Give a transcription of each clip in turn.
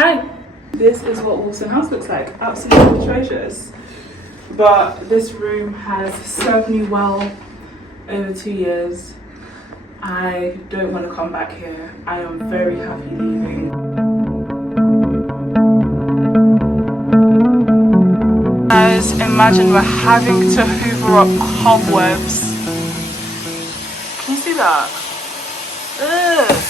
Hi! This is what Wilson House looks like. Absolutely atrocious. But this room has served me well over 2 years. I don't want to come back here. I am very happy leaving. Guys, imagine we're having to hoover up cobwebs. Can you see that? Ugh.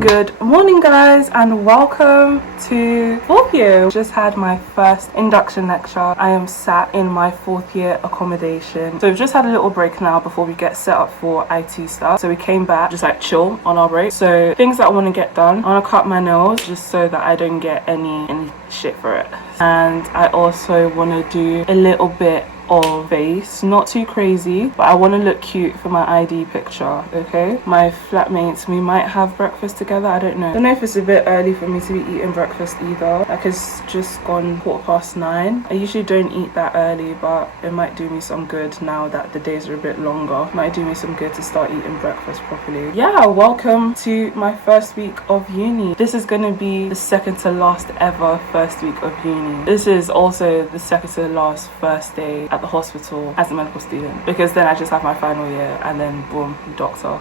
Good morning guys and welcome to 4th year. Just had my first induction lecture. I am sat in my 4th year accommodation. So we've just had a little break now before we get set up for IT stuff. So we came back just like chill on our break. So things that I want to get done. I want to cut my nails just so that I don't get any shit for it. And I also want to do a little bit of face, not too crazy, but I want to look cute for my ID picture. Okay, my flatmates, we might have breakfast together. I don't know if it's a bit early for me to be eating breakfast either. Like, it's just gone 9:15. I usually don't eat that early, but it might do me some good now that the days are a bit longer. It might do me some good to start eating breakfast properly. Yeah, welcome to my first week of uni. This is gonna be the second to last ever first week of uni. This is also the second to last first day at the hospital as a medical student, because then I just have my final year and then boom, doctor.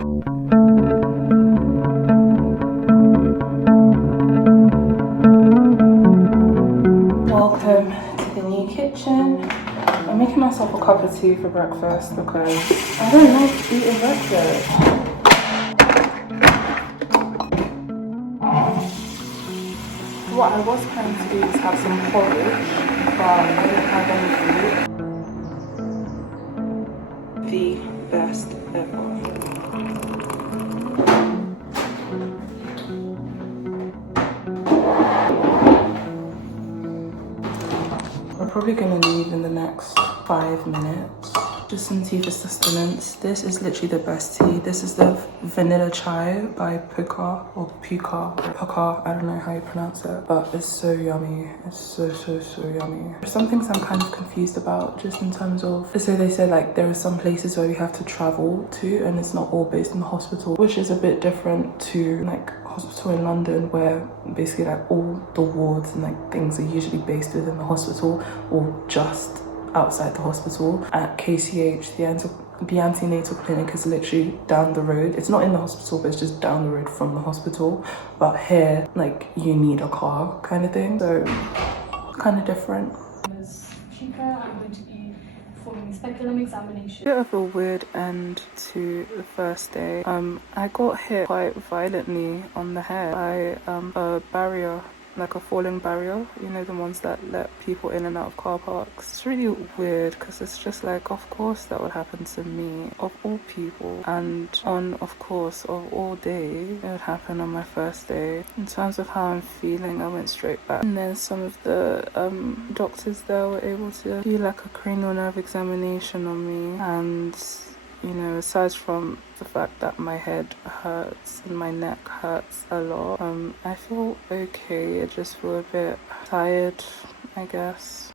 Welcome to the new kitchen. I'm making myself a cup of tea for breakfast because I don't like eating breakfast. What I was planning to do is have some porridge, but I don't have any food. The best ever. We're probably gonna leave in the next 5 minutes. Just some tea for sustenance. This is literally the best tea. This is the vanilla chai by Puka or Puka. I don't know how you pronounce it, but it's so yummy. It's so yummy. There's some things I'm kind of confused about, just in terms of, so they said like there are some places where we have to travel to and it's not all based in the hospital, which is a bit different to like hospital in London, where basically like all the wards and like things are usually based within the hospital or just outside the hospital. At KCH, the antenatal clinic is literally down the road. It's not in the hospital, but it's just down the road from the hospital. But here, like, you need a car kind of thing, so kind of different. I'm going to be performing speculum examination. Bit of a weird end to the first day. I got hit quite violently on the head by a barrier, like a falling barrier, you know, the ones that let people in and out of car parks. It's really weird because it's just like, of course that would happen to me, of all people, and of course of all day it would happen on my first day. In terms of how I'm feeling, I went straight back, and then some of the doctors there were able to do like a cranial nerve examination on me, and you know, aside from the fact that my head hurts and my neck hurts a lot, I feel okay. I just feel a bit tired, I guess.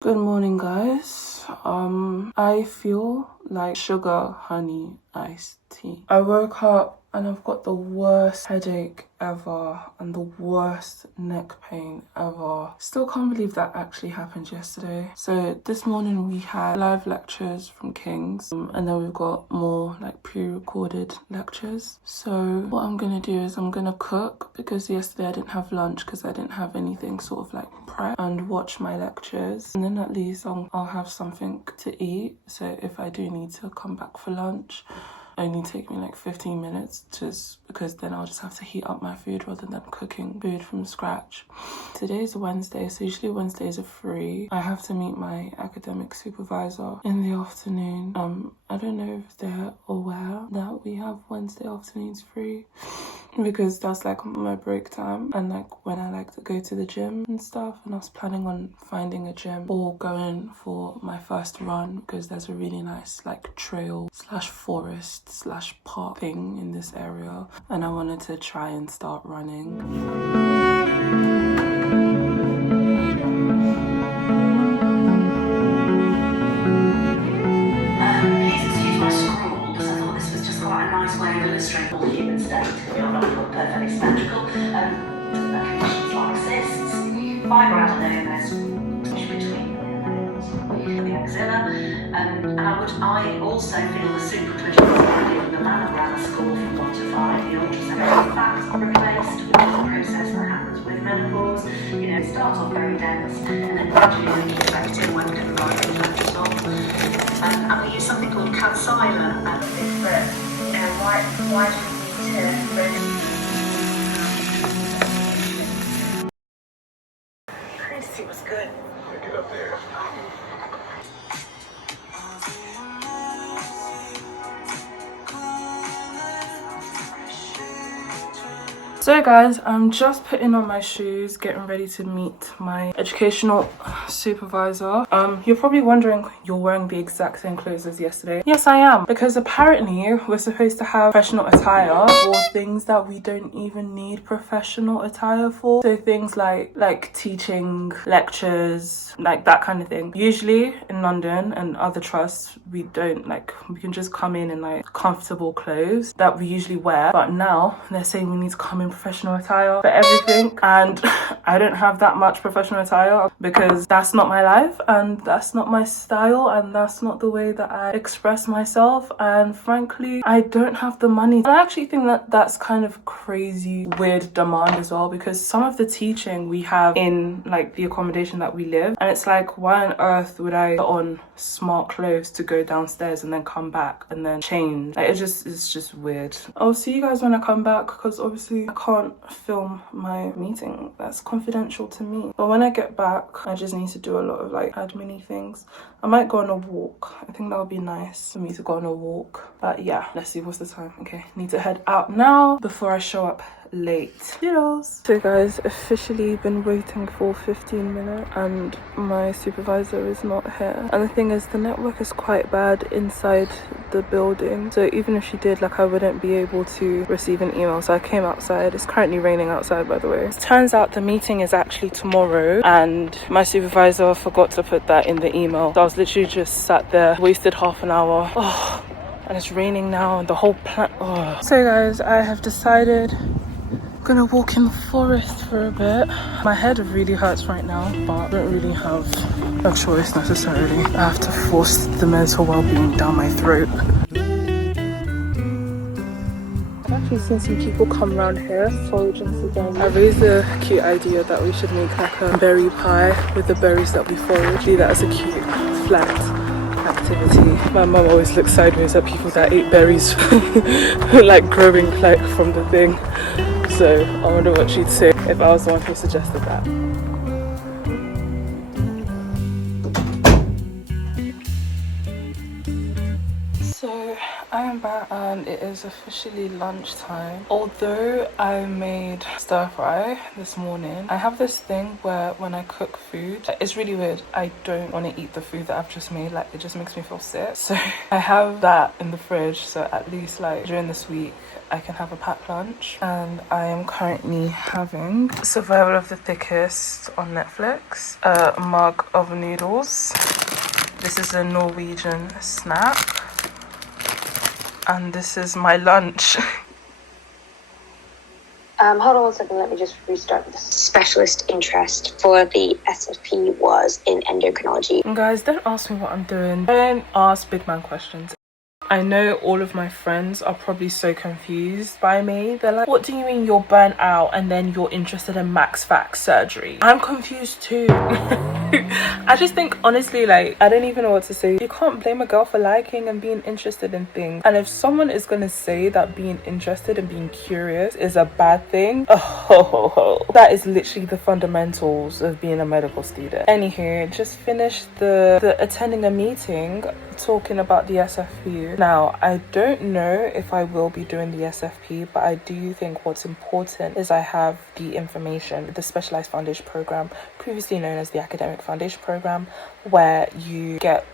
Good morning, guys. I feel like sugar honey iced tea. I woke up and I've got the worst headache ever and the worst neck pain ever. Still can't believe that actually happened yesterday. So this morning we had live lectures from King's, and then we've got more like pre-recorded lectures. So what I'm gonna do is I'm gonna cook, because yesterday I didn't have lunch because I didn't have anything sort of like prep, and watch my lectures, and then at least I'll have something to eat. So if I do need to come back for lunch, only take me like 15 minutes, just because then I'll just have to heat up my food rather than cooking food from scratch. Today's Wednesday, so usually Wednesdays are free. I have to meet my academic supervisor in the afternoon. I don't know if they're aware that we have Wednesday afternoons free, because that's like my break time and like when I like to go to the gym and stuff. And I was planning on finding a gym or going for my first run, because there's a really nice like trail slash forest slash park thing in this area, and I wanted to try and start running. fibroadenoma between the axilla, and I also feel the supraclavicular given the mammogram score from 1 to 5. The ultrasound facts are replaced with the process that happens with menopause. You know, it starts off very dense and then gradually we expect it when the right reflects off. And we use something called calcilla and but you know, why do we need to really Christy was good. Get up there. So guys, I'm just putting on my shoes, getting ready to meet my educational supervisor. You're probably wondering, you're wearing the exact same clothes as yesterday. Yes, I am, because apparently we're supposed to have professional attire for things that we don't even need professional attire for. So things like teaching, lectures, like that kind of thing. Usually in London and other trusts, we can just come in like comfortable clothes that we usually wear. But now they're saying we need to come in professional attire for everything, and I don't have that much professional attire because that's not my life and that's not my style and that's not the way that I express myself, and frankly I don't have the money. And I actually think that that's kind of crazy weird demand as well, because some of the teaching we have in like the accommodation that we live, and it's like, why on earth would I put on smart clothes to go downstairs and then come back and then change? Like, it's just weird. I'll see you guys when I come back, because obviously I can't film my meeting. That's confidential to me. But when I get back, I just need to do a lot of like admin-y things. I might go on a walk. I think that would be nice for me to go on a walk. But yeah, let's see, what's the time? Okay, need to head out now before I show up late. Toodles. So guys, officially been waiting for 15 minutes and my supervisor is not here. And the thing is, the network is quite bad inside the building, so even if she did, like, I wouldn't be able to receive an email. So I came outside. It's currently raining outside, by the way. It turns out the meeting is actually tomorrow and my forgot to put that in the email. So I was literally just sat there, wasted half an hour. Oh, and it's raining now and the whole plan. Oh. So guys, I have decided I'm gonna walk in the forest for a bit. My head really hurts right now, but I don't really have a choice necessarily. I have to force the mental well-being down my throat. I've actually seen some people come around here foraging for them. I raised a cute idea that we should make like a berry pie with the berries that we forage. See that as a cute flat activity. My mum always looks sideways at people that ate berries like growing like from the thing. So I wonder what she'd say if I was the one who suggested that. So I am back and it is officially lunchtime. Although I made stir fry this morning, I have this thing where when I cook food, it's really weird. I don't want to eat the food that I've just made. Like, it just makes me feel sick. So I have that in the fridge, so at least like during this week I can have a packed lunch. And I am currently having Survival of the Thickest on Netflix, a mug of noodles. This is a Norwegian snack. And this is my lunch. Hold on 1 second, let me just restart this. Specialist interest for the SFP was in endocrinology. And guys, don't ask me what I'm doing. Don't ask big man questions. I know all of my friends are probably so confused by me. They're like, what do you mean you're burnt out and then you're interested in max fax surgery? I'm confused too. I just think, honestly, like, I don't even know what to say. You can't blame a girl for liking and being interested in things. And if someone is going to say that being interested and being curious is a bad thing, that is literally the fundamentals of being a medical student. Anywho, just finished the attending a meeting talking about the SFP. Now, I don't know if I will be doing the SFP, but I do think what's important is I have the information, the Specialized Foundation Program, previously known as the Academic Foundation Program, where you get,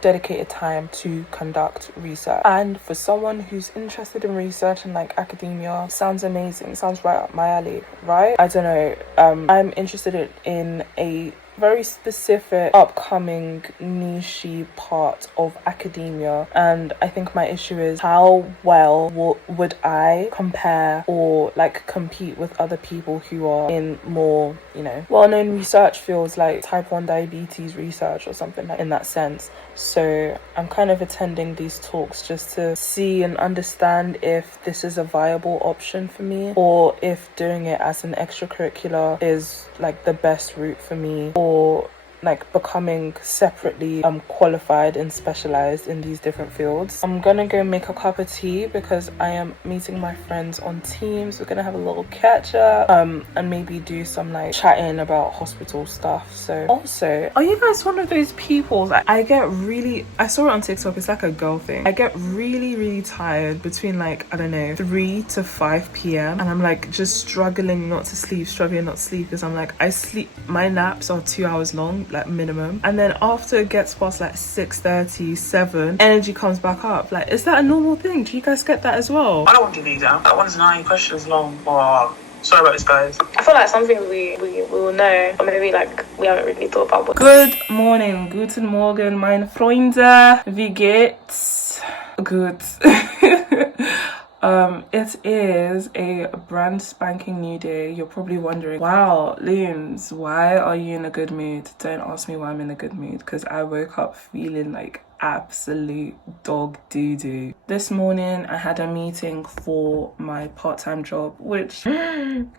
dedicated time to conduct research. And for someone who's interested in research and like academia, sounds amazing, sounds right up my alley, right? I don't know, I'm interested in a very specific, upcoming, niche part of academia, and I think my issue is how well would I compare or like compete with other people who are in more, you know, well-known research fields like type 1 diabetes research or something like in that sense. So I'm kind of attending these talks just to see and understand if this is a viable option for me, or if doing it as an extracurricular is like the best route for me, or like becoming separately qualified and specialized in these different fields. I'm gonna go make a cup of tea because I am meeting my friends on Teams. We're gonna have a little catch up and maybe do some like chatting about hospital stuff. So also, are you guys one of those people that I saw it on TikTok, it's like a girl thing. I get really tired between like, I don't know, 3 to 5 p.m. and I'm like just struggling not to sleep because I'm like, I sleep, my naps are 2 hours long, like minimum, and then after it gets past like 6:30, 7, energy comes back up. Like, is that a normal thing? Do you guys get that as well? I don't want to lead down. That one's 9 questions long. Wow. Sorry about this, guys. I feel like something we will know, or maybe like we haven't really thought about. But good morning, guten Morgen, meine Freunde. Wie geht's? Good. It is a brand spanking new day. You're probably wondering, wow, Loons, why are you in a good mood? Don't ask me why I'm in a good mood, because I woke up feeling like absolute dog doo-doo. This morning I had a meeting for my part-time job, which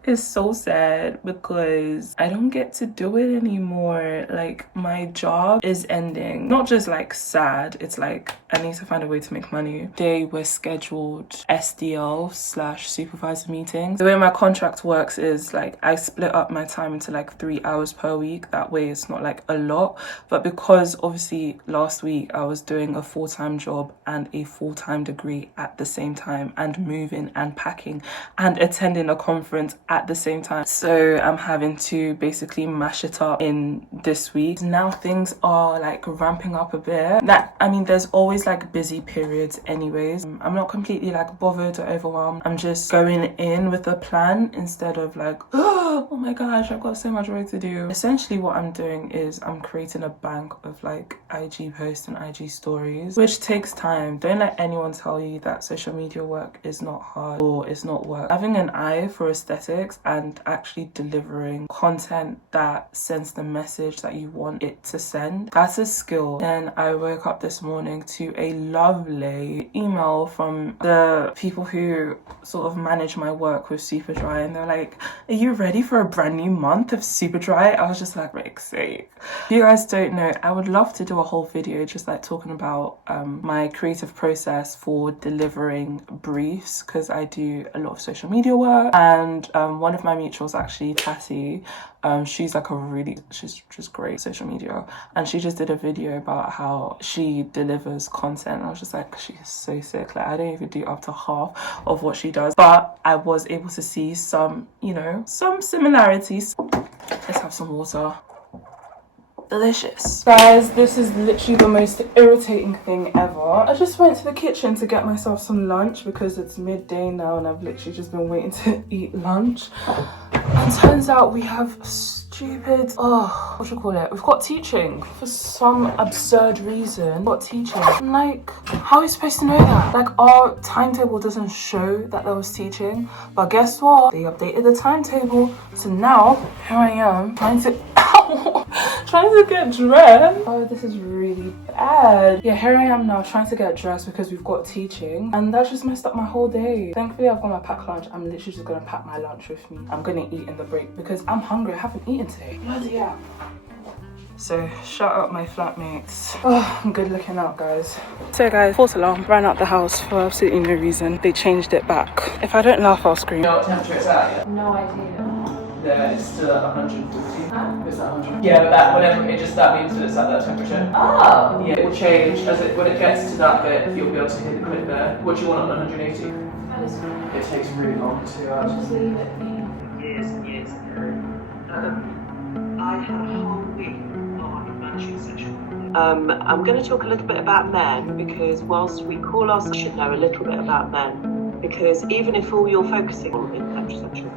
is so sad because I don't get to do it anymore. Like, my job is ending. Not just like sad, it's like I need to find a way to make money. They were scheduled SDL/supervisor meetings. The way my contract works is like I split up my time into like 3 hours per week. That way it's not like a lot, but because obviously last week I was doing a full-time job and a full-time degree at the same time, and moving and packing and attending a conference at the same time, so I'm having to basically mash it up in this week. Now things are like ramping up a bit. That, I mean, there's always like busy periods anyways. I'm not completely like bothered or overwhelmed. I'm just going in with a plan instead of like, oh my gosh, I've got so much work to do. Essentially what I'm doing is I'm creating a bank of like IG posts and IG stories, which takes time. Don't let anyone tell you that social media work is not hard or it's not work. Having an eye for aesthetics and actually delivering content that sends the message that you want it to send, that's a skill. And I woke up this morning to a lovely email from the people who sort of manage my work with Superdry, and they're like, are you ready for a brand new month of Superdry? I was just like, Rick's sake. If you guys don't know, I would love to do a whole video just like talking about my creative process for delivering briefs, because I do a lot of social media work, and one of my mutuals, actually Cassie, she's like she's just great at social media, and she just did a video about how she delivers content. I was just like, she is so sick. Like, I don't even do up to half of what she does, but I was able to see some, you know, some similarities. Let's have some water. Delicious. Guys, this is literally the most irritating thing ever. I just went to the kitchen to get myself some lunch because it's midday now and I've literally just been waiting to eat lunch. And turns out we have stupid, what do you call it? We've got teaching for some absurd reason. We've got teaching. I'm like, how are you supposed to know that? Like, our timetable doesn't show that there was teaching, but guess what? They updated the timetable. So now, here I am trying to get dressed. Oh, this is really bad. Yeah, here I am now trying to get dressed because we've got teaching, and that just messed up my whole day. Thankfully, I've got my packed lunch. I'm literally just gonna pack my lunch with me. I'm gonna eat in the break because I'm hungry. I haven't eaten today. Bloody hell. So shout out my flatmates. Oh, I'm good looking out, guys. So guys, false alarm, ran out the house for absolutely no reason. They changed it back. If I don't laugh, I'll scream. You know what temperature it's at yet? No idea. Yeah, it's still at 140. Huh? It's at 100. Yeah, but that, whenever it just, that means that it's at that temperature. Oh! Yeah, it will change as it, when it gets to that bit, you'll be able to hit the clip there. What do you want on 180? That is fine. It takes really long to Just leave it. Years ago, I had a whole week on managing sexual. I'm going to talk a little bit about men, because whilst we call ourselves, should know a little bit about men, because even if all you're focusing on is heterosexual,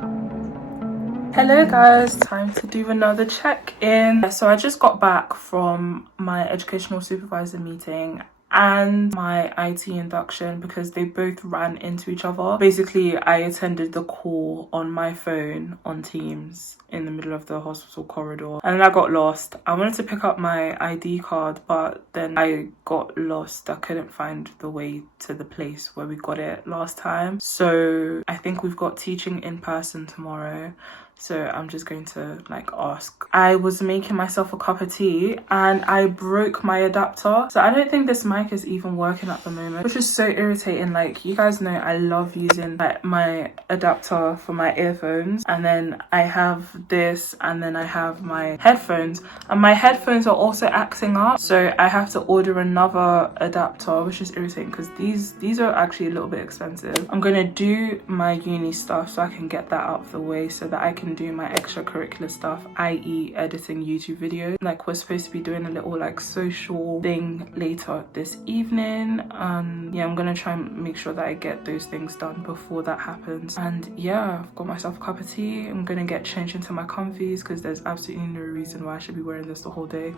Hello guys, time to do another check-in. So I just got back from my educational supervisor meeting and my IT induction because they both ran into each other. Basically, I attended the call on my phone on Teams in the middle of the hospital corridor and then I got lost. I wanted to pick up my ID card, but then I got lost. I couldn't find the way to the place where we got it last time. So I think we've got teaching in person tomorrow. So I'm just going to like ask. I was making myself a cup of tea and I broke my adapter. So I don't think this mic is even working at the moment, which is so irritating. Like, you guys know I love using like my adapter for my earphones, and then I have this, and then I have my headphones, and my headphones are also acting up. So I have to order another adapter, which is irritating because these are actually a little bit expensive. I'm gonna do my uni stuff so I can get that out of the way so that I can do my extracurricular stuff, i.e. editing YouTube videos. Like, we're supposed to be doing a little like social thing later this evening, and yeah, I'm gonna try and make sure that I get those things done before that happens. And yeah, I've got myself a cup of tea. I'm gonna get changed into my comfies because there's absolutely no reason why I should be wearing this the whole day.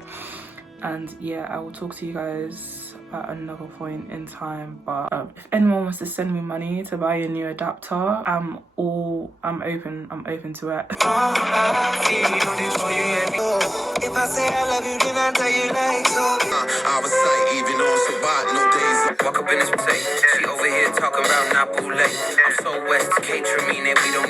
And yeah, I will talk to you guys at another point in time. But if anyone wants to send me money to buy a new adapter, I'm open to it. If I say I love you, then I tell you like so. I was sight, even on Sabbat, no days. Walk up in this place, she over here talking about Napule. I'm so west, catering me, and we don't.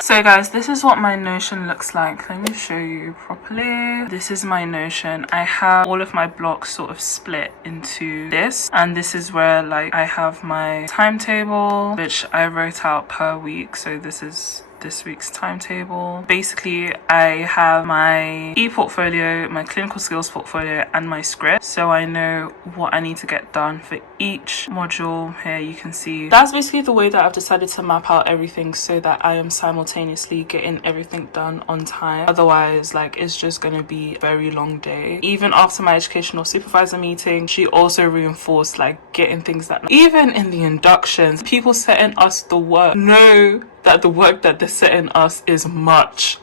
So guys, this is what my Notion looks like. Let me show you properly. This is my Notion. I have all of my blocks sort of split into this, and this is where like I have my timetable, which I wrote out per week. So this is this week's timetable. Basically, I have my e-portfolio, my clinical skills portfolio, and my script, so I know what I need to get done for each module. Here you can see that's basically the way that I've decided to map out everything so that I am simultaneously getting everything done on time. Otherwise, like, it's just gonna be a very long day. Even after my educational supervisor meeting, she also reinforced like getting things done. Even in the inductions, people setting us the work know that the work that they're setting us is much.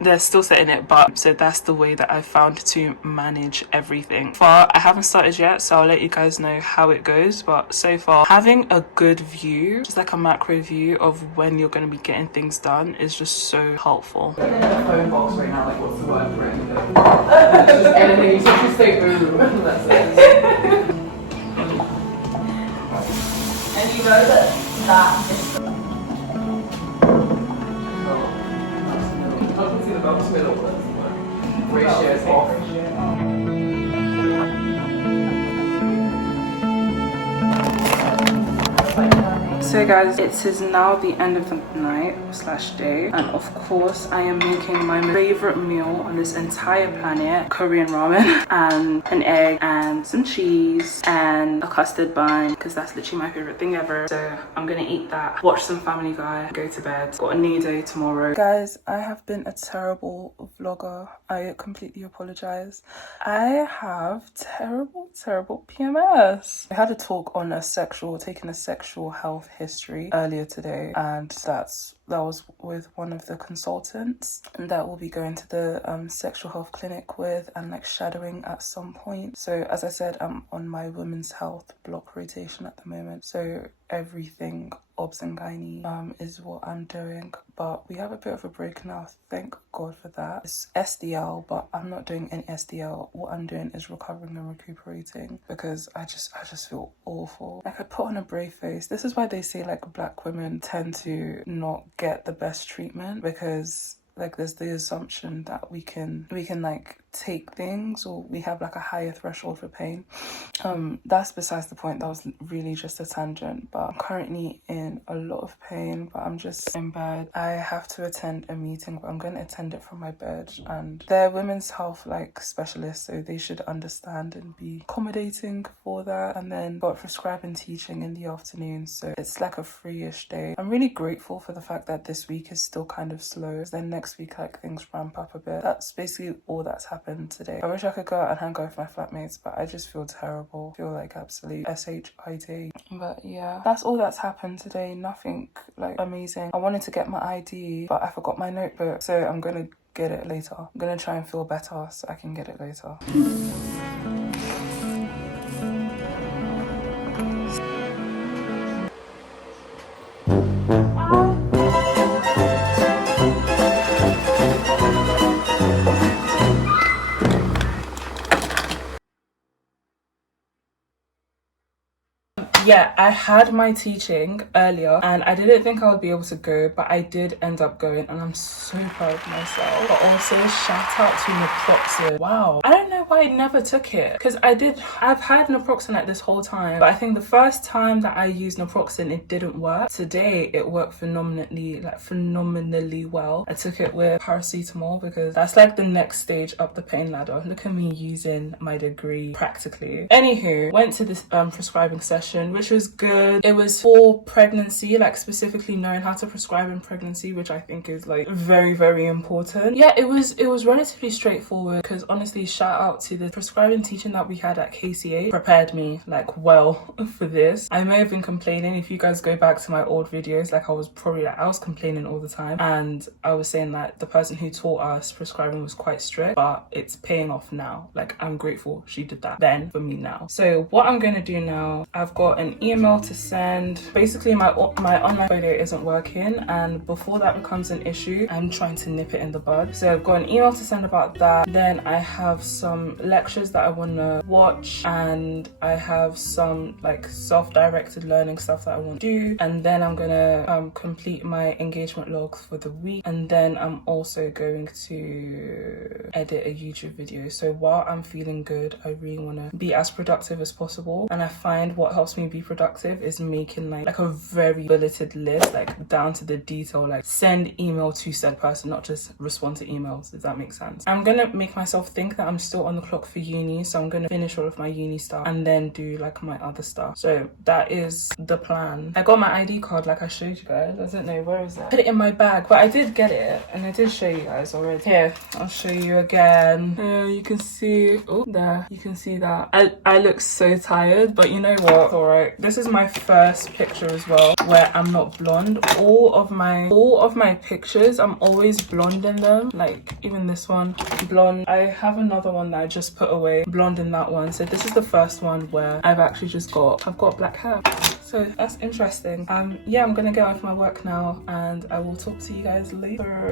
They're still setting it, but so that's the way that I found to manage everything. But I haven't started yet, so I'll let you guys know how it goes. But so far, having a good view, just like a macro view of when you're going to be getting things done, is just so helpful. In the phone box right now, like, what's the word for anything? Just anything, you just say ooh, that's it. And you know that is I can see the box middle, but ratio is off. So guys, it is now the end of the night / day, and of course I am making my favorite meal on this entire planet, Korean ramen, and an egg and some cheese and a custard bun, because that's literally my favorite thing ever. So I'm gonna eat that, watch some Family Guy, go to bed. Got a new day tomorrow. Guys, I have been a terrible vlogger. I completely apologize. I have terrible PMS. I had a talk on taking a sexual health history earlier today, and that was with one of the consultants that will be going to the sexual health clinic with, and like shadowing at some point. So as I said, I'm on my women's health block rotation at the moment, so everything obs and gynae is what I'm doing. But we have a bit of a break now, thank God for that. It's SDL, but I'm not doing any SDL. What I'm doing is recovering and recuperating, because I just feel awful. Like, I put on a brave face. This is why they say like black women tend to not get the best treatment, because like there's the assumption that we can like take things, or we have like a higher threshold for pain. That's besides the point. That was really just a tangent. But I'm currently in a lot of pain, but I'm just in bed. I have to attend a meeting, but I'm going to attend it from my bed, and they're women's health like specialists, so they should understand and be accommodating for that. And then got prescribing teaching in the afternoon, so it's like a free-ish day. I'm really grateful for the fact that this week is still kind of slow, then next week like things ramp up a bit. That's basically all that's happened happened today. I wish I could go out and hang out with my flatmates, but I just feel terrible. I feel like absolute SHIT. But yeah, that's all that's happened today. Nothing like amazing. I wanted to get my ID, but I forgot my notebook, so I'm gonna get it later. I'm gonna try and feel better so I can get it later. Yeah, I had my teaching earlier and I didn't think I would be able to go, but I did end up going and I'm so proud of myself. But also shout out to naproxen. Wow, I don't know why I never took it, because I've had naproxen like this whole time, but I think the first time that I used naproxen it didn't work. Today it worked phenomenally well. I took it with paracetamol because that's like the next stage up the pain ladder. Look at me using my degree practically. Anywho, went to this prescribing session, which was good. It was for pregnancy, like specifically knowing how to prescribe in pregnancy, which I think is like very, very important. Yeah, it was relatively straightforward because honestly, shout out to the prescribing teaching that we had at KCA. Prepared me like well for this. I may have been complaining. If you guys go back to my old videos, like I was complaining all the time, and I was saying that the person who taught us prescribing was quite strict, but it's paying off now. Like I'm grateful she did that then for me now. So what I'm going to do now, I've got an email to send. Basically my online folio isn't working, and before that becomes an issue, I'm trying to nip it in the bud. So I've got an email to send about that. Then I have some lectures that I want to watch, and I have some like self-directed learning stuff that I want to do, and then I'm gonna complete my engagement logs for the week, and then I'm also going to edit a YouTube video. So while I'm feeling good, I really want to be as productive as possible, and I find what helps me be productive is making like a very bulleted list, like down to the detail, like send email to said person, not just respond to emails, if that makes sense. I'm gonna make myself think that I'm still on the clock for uni, so I'm gonna finish all of my uni stuff and then do like my other stuff. So that is the plan. I got my ID card like I showed you guys. I don't know, where is it? Put it in my bag, but I did get it and I did show you guys already. Here, I'll show you again. You can see, oh there, you can see that. I look so tired, but you know what, alright. This is my first picture as well where I'm not blonde. All of my pictures, I'm always blonde in them. Like even this one, blonde. I have another one that I just put away, blonde in that one. So this is the first one where I've actually I've got black hair. So that's interesting. Yeah, I'm gonna get on with my work now and I will talk to you guys later.